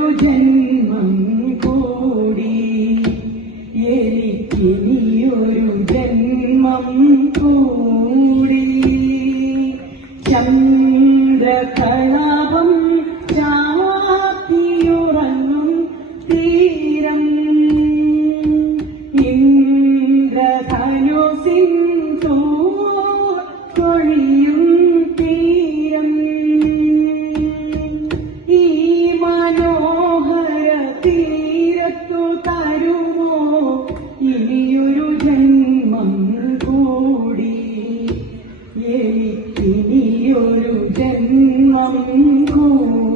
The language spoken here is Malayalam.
ഒരു ജന്മം കൂടി. എനിക്കിനിയൊരു ജന്മം കൂടി. ചന്ദ്രകളാപം ചാത്തിയുറങ്ങും തീരം തരുമോ? ഇനിയൊരു ജന്മം കൂടി. എനിക്കിനിയൊരു ജന്മം കൂടി.